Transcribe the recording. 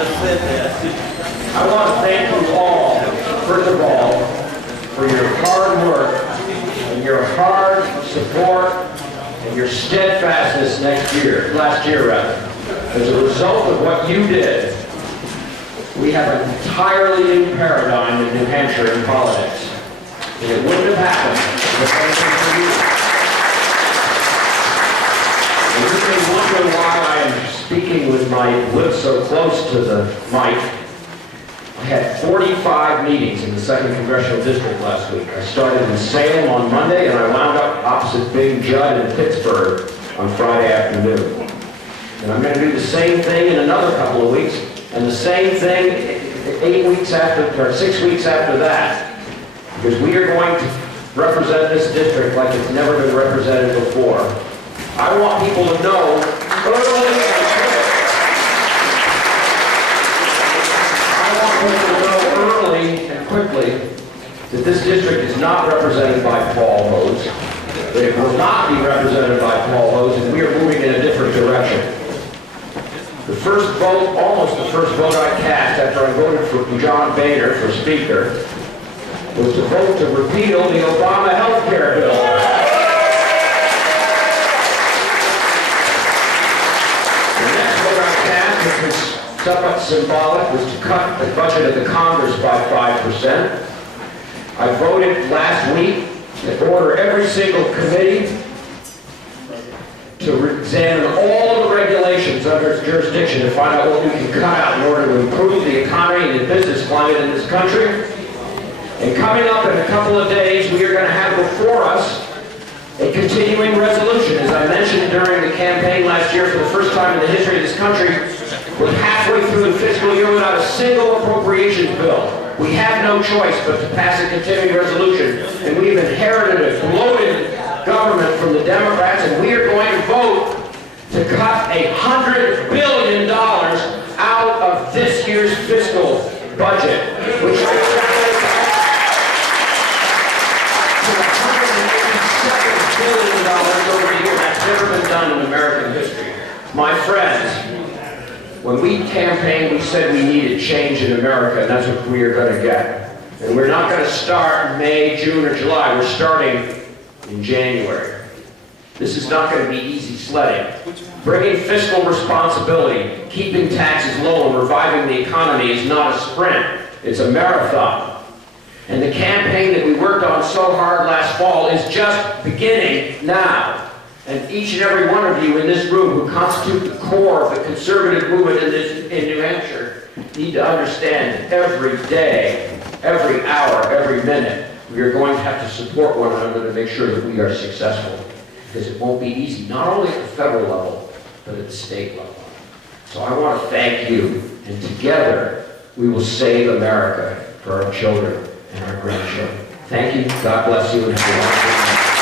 I want to thank you all, first of all, for your hard work and your hard support and your steadfastness last year rather. As a result of what you did, we have an entirely new paradigm in New Hampshire in politics. And it wouldn't have happened if it wasn't for you. And you may wonder why I am speaking with my lips so close to the mic. I had 45 meetings in the 2nd Congressional District last week. I started in Salem on Monday, and I wound up opposite Big Judd in Pittsburgh on Friday afternoon. And I'm going to do the same thing in another couple of weeks, and the same thing 6 weeks after that, because we are going to represent this district like it's never been represented before. I want people to know early and quick. I want people to know early and quickly that this district is not represented by Paul Hose, that it will not be represented by Paul Hose, and we are moving in a different direction. The first vote, almost the first vote I cast after I voted for John Boehner for Speaker, was to vote to repeal the Obama health care bill. The next vote I cast, which was somewhat symbolic, was to cut the budget of the Congress by 5%. I voted last week to order every single committee to examine all the regulations under its jurisdiction to find out what we can cut out in order to improve the economy and the business climate in this country. And coming up in a couple of days, we are going to have before us a continuing resolution. As I mentioned during the campaign last year, for the first time in the history of this country, we're halfway through the fiscal year without a single appropriations bill. We have no choice but to pass a continuing resolution, and we've inherited a bloated government from the Democrats, and we are going to vote to cut $100 billion out of this year's fiscal budget, which is $187 billion over a year. That's never been done in American history. My friends, when we campaigned, we said we needed change in America, and that's what we are going to get. And we're not going to start in May, June, or July. We're starting in January. This is not going to be easy sledding. Bringing fiscal responsibility, keeping taxes low, and reviving the economy is not a sprint. It's a marathon. And the campaign that we worked on so hard last fall is just beginning now. And each and every one of you in this room who constitute the core of the conservative movement in New Hampshire need to understand that every day, every hour, every minute, we are going to have to support one another to make sure that we are successful. Because it won't be easy, not only at the federal level, but at the state level. So I want to thank you, and together we will save America for our children and our grandchildren. Thank you, God bless you, and have a wonderful night.